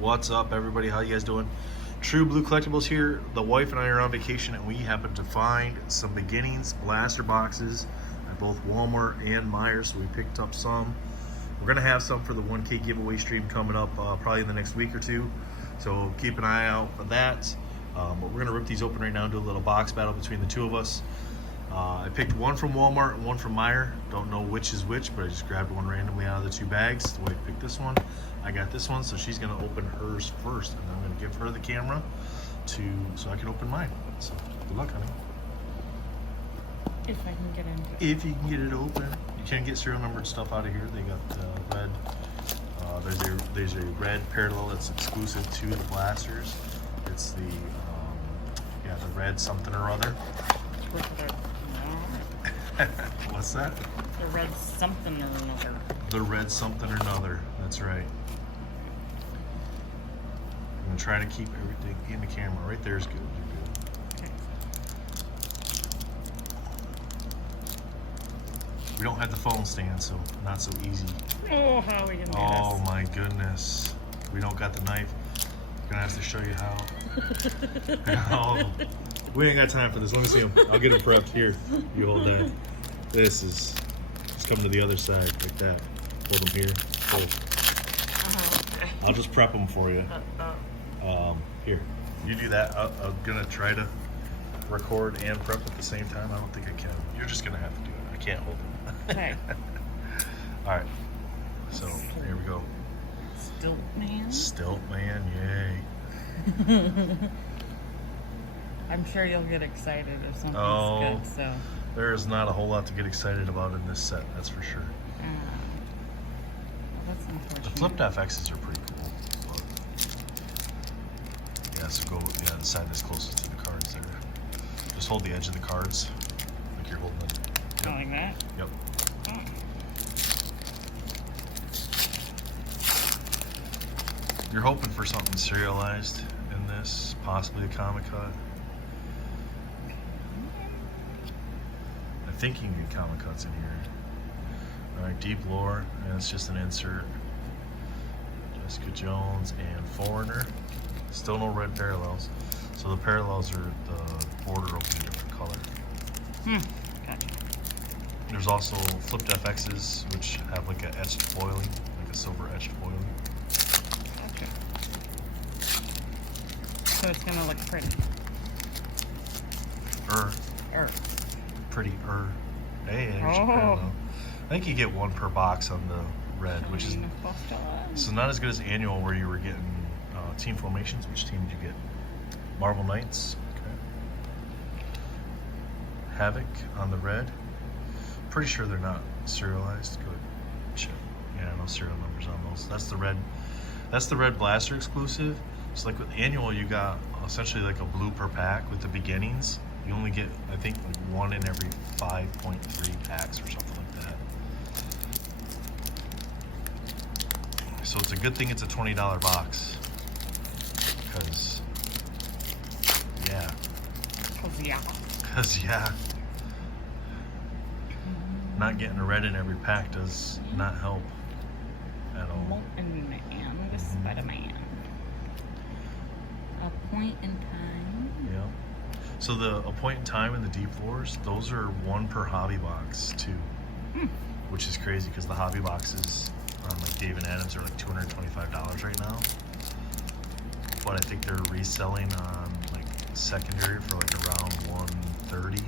What's up, everybody? How you guys doing? True Blue Collectibles here. The wife and I are on vacation, and we happened to find some beginnings blaster boxes at both Walmart and Meijer, so we picked up some. We're gonna have some for the 1K giveaway stream coming up probably in the next week or two, so keep an eye out for that. But we're gonna rip these open right now and do a little box battle between the two of us. I picked one from Walmart and one from Meijer. Don't know which is which, but I just grabbed one randomly out of the two bags. The wife picked this one. I got this one, so she's gonna open hers first, and I'm gonna give her the camera so I can open mine. So good luck, honey. If I can get into it. If you can get it open. You can get serial numbered stuff out of here. They got red. There's a red parallel that's exclusive to the blasters. It's the the red something or other. What's that? The red something or another. The red something or another. That's right. I'm gonna try to keep everything in the camera. Right there is good. You're good. Okay. We don't have the phone stand, so not so easy. Oh, how are we gonna do Oh this? my goodness. We don't got the knife. Gonna have to show you how. Oh, we ain't got time for this. Let me see him. I'll get him prepped here. You hold that. Let's come to the other side like that. Hold him here. Hold. Okay. I'll just prep them for you. Here, you do that. I'm gonna try to record and prep at the same time. I don't think I can. You're just gonna have to do it. I can't hold them. Okay. All right. So here we go. Stilt man. Stilt man, yay! I'm sure you'll get excited if something's Oh. good. So. There is not a whole lot to get excited about in this set. That's for sure. Well, that's unfortunate. The flipped FXs are pretty cool. But yeah, so go the side that's closest to the cards there. Just hold the edge of the cards like you're holding it. Yep. Like that? Yep. Oh. You're hoping for something serialized in this, possibly a comic cut. I think you can get comic cuts in here. All right, Deep Lore, and it's just an insert. Jessica Jones and Foreigner. Still no red parallels. So the parallels are the border will be a different color. Gotcha. There's also flipped FXs, which have like a etched foiling, like a silver etched foiling. Gotcha. So it's gonna look pretty. Pretty Hey, there's your Oh. parallel. I think you get one per box on the red, which is so not as good as annual where you were getting team formations. Which team did you get? Marvel Knights. Okay. Havoc on the red. Pretty sure they're not serialized. Go ahead. Check. Yeah, no serial numbers on those. That's the red. That's the red blaster exclusive. So like with annual, you got essentially like a blue per pack with the beginnings. You only get, I think, like one in every 5.3 packs or something like that. So it's a good thing it's a $20 box. Because, yeah. Because, yeah. Not getting a red in every pack does not help at all. Molten Man, the Spider-Man. A point in time. Yeah. So a point in time in the Deep Lores, those are one per hobby box too, which is crazy because the hobby boxes on like Dave and Adams are like $225 right now. But I think they're reselling on like secondary for like around $130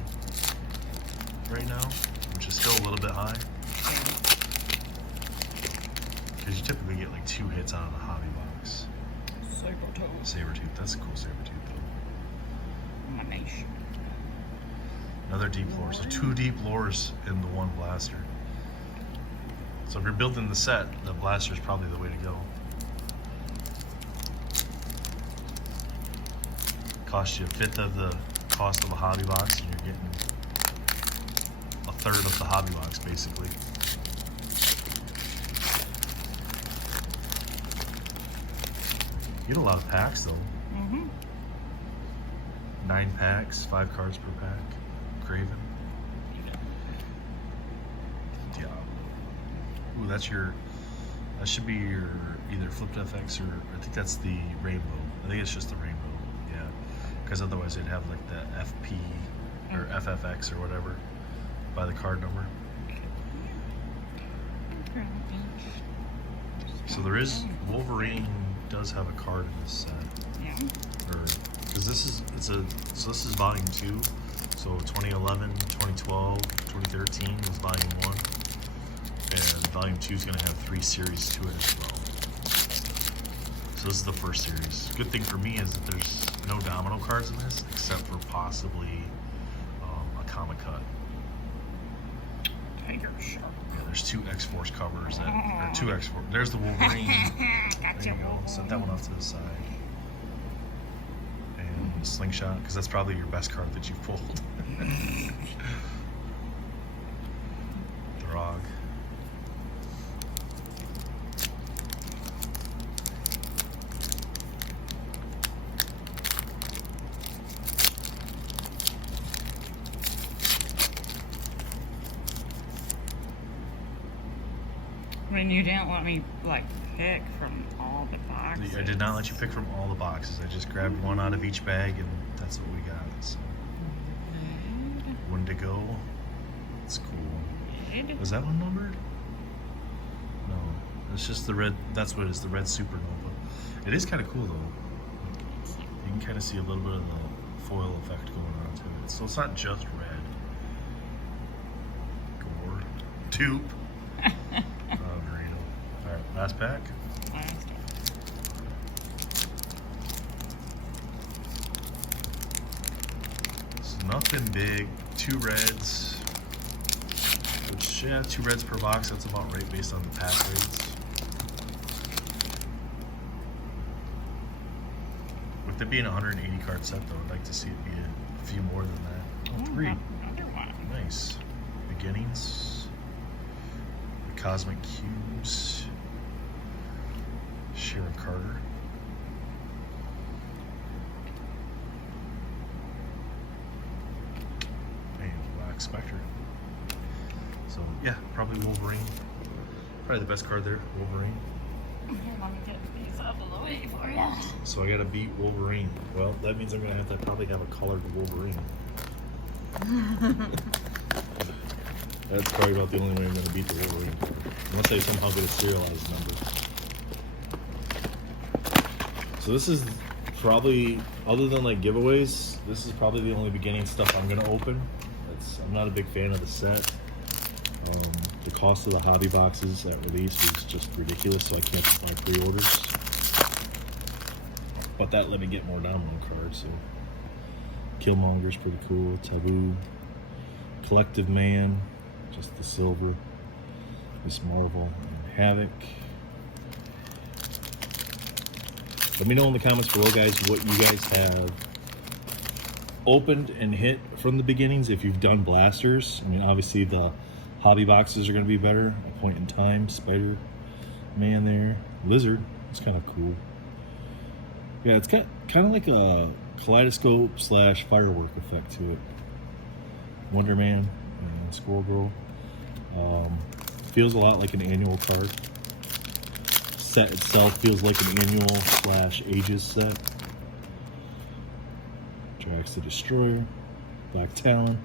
right now, which is still a little bit high. Because you typically get like 2 hits out of the hobby box. Sabretooth, that's a cool Sabretooth though. My nation. Another Deep Lore, so 2 Deep Lores in the one blaster. So if you're building the set, the blaster is probably the way to go. Cost you 1/5 of the cost of a hobby box, and you're getting 1/3 of the hobby box basically. You get a lot of packs though. 9 packs, 5 cards per pack. Craven. Yeah. Ooh, that's your That should be your either flipped FX or I think that's the rainbow. I think it's just the rainbow. Yeah, because otherwise it'd have like the FP or FFX or whatever by the card number. So there is Wolverine does have a card in this set. Yeah. Or because this is this is volume 2. So 2011, 2012, 2013 was volume 1. And volume 2 is going to have 3 series to it as well. So this is the first series. Good thing for me is that there's no domino cards in this, except for possibly a comic cut. Tiger Shark. Yeah, there's 2 X-Force covers that, or 2 X-Force. There's the Wolverine. There you go. Set that one off to the side. And Slingshot, because that's probably your best card that you've pulled. Throg. When you didn't let me like pick from all the boxes. I did not let you pick from all the boxes. I just grabbed one out of each bag, and that's what we got. So. One to go. It's cool. Good. Was that one numbered? No, it's just the red. That's what it is. The red supernova. It is kind of cool though. You can kind of see a little bit of the foil effect going on to it. So it's not just red. Gore. Tube. All right, last pack. Last one. It's nothing big. 2 reds. Which, yeah, 2 reds per box. That's about right based on the pack rates. With it being a 180 card set, though, I'd like to see it be a few more than that. Oh, 3. Another one. Nice. Beginnings. The Cosmic Cubes. Sharon Carter. And Black Spectre. So, yeah, probably Wolverine. Probably the best card there, Wolverine. Here, let me get these out of the way for you. So I gotta beat Wolverine. Well, that means I'm gonna have to probably have a colored Wolverine. That's probably about the only way I'm gonna beat the Wolverine. Unless I somehow get a serialized number. So this is probably, other than like giveaways, this is probably the only beginning stuff I'm gonna open. I'm not a big fan of the set. The cost of the hobby boxes at release was just ridiculous, so I can't buy pre-orders. But that let me get more domino cards. So Killmonger's pretty cool. Taboo, Collective Man, just the silver. Miss Marvel and Havoc. Let me know in the comments below, guys, what you guys have opened and hit from the beginnings. If you've done blasters, I mean, obviously the hobby boxes are going to be better. A Point in Time, Spider-Man there. Lizard, it's kind of cool. Yeah, it's got kind of like a kaleidoscope / firework effect to it. Wonder Man and Squirrel Girl. Feels a lot like an annual card. Set itself feels like an annual / ages set. Drax the Destroyer, Black Talon,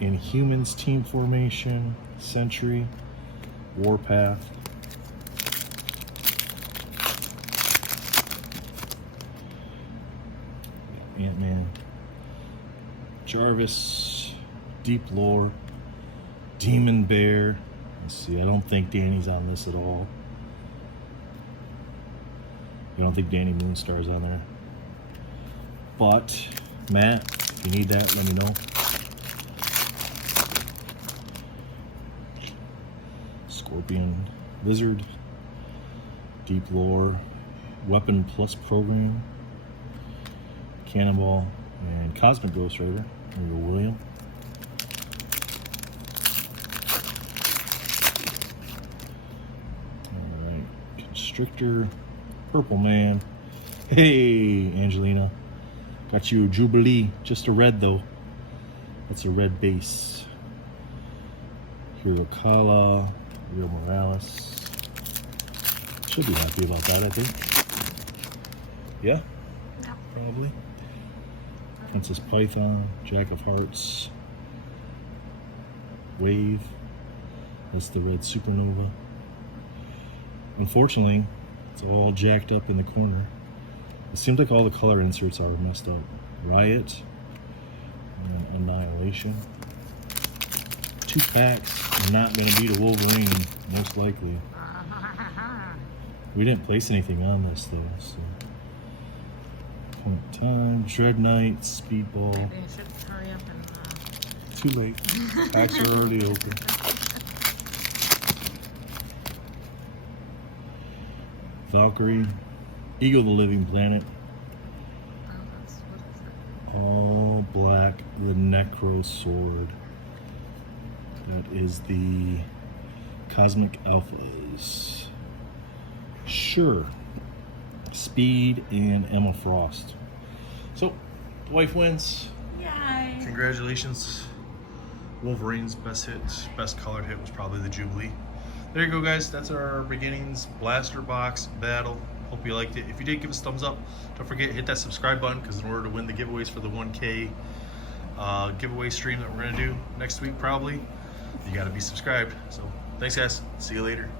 Inhumans Team Formation, Sentry, Warpath, Ant-Man, Jarvis, Deep Lore, Demon Bear. Let's see, I don't think Danny's on this at all. I don't think Danny Moonstar's on there. But, Matt, if you need that, let me know. Scorpion, Lizard, Deep Lore, Weapon Plus Program, Cannonball, and Cosmic Ghost Rider. There you go, William. Alright, Constrictor, Purple Man. Hey, Angelina. Got you a Jubilee, just a red though. That's a red base. Hero Kala, Real Morales, She'll be happy about that, I think. Yeah? Yep. Probably. Princess Python, Jack of Hearts, Wave. That's the red supernova. Unfortunately, it's all jacked up in the corner. It seems like all the color inserts are messed up. Riot, Annihilation. 2 packs are not going to beat a Wolverine, most likely. We didn't place anything on this though, so. Point Time, Dread Knight, Speedball. Maybe I should hurry up and. Too late. Packs are already open. Valkyrie, Ego the Living Planet, Oh, that's what is that? all black, the Necro Sword. That is the Cosmic Alphas. Sure. Speed and Emma Frost. So, wife wins. Yay! Congratulations. Wolverine's best hit, best colored hit was probably the Jubilee. There you go, guys. That's our beginnings blaster box battle. Hope you liked it. If you did, give us a thumbs up. Don't forget, hit that subscribe button, because in order to win the giveaways for the 1K giveaway stream that we're going to do next week probably, you got to be subscribed. So thanks, guys. See you later.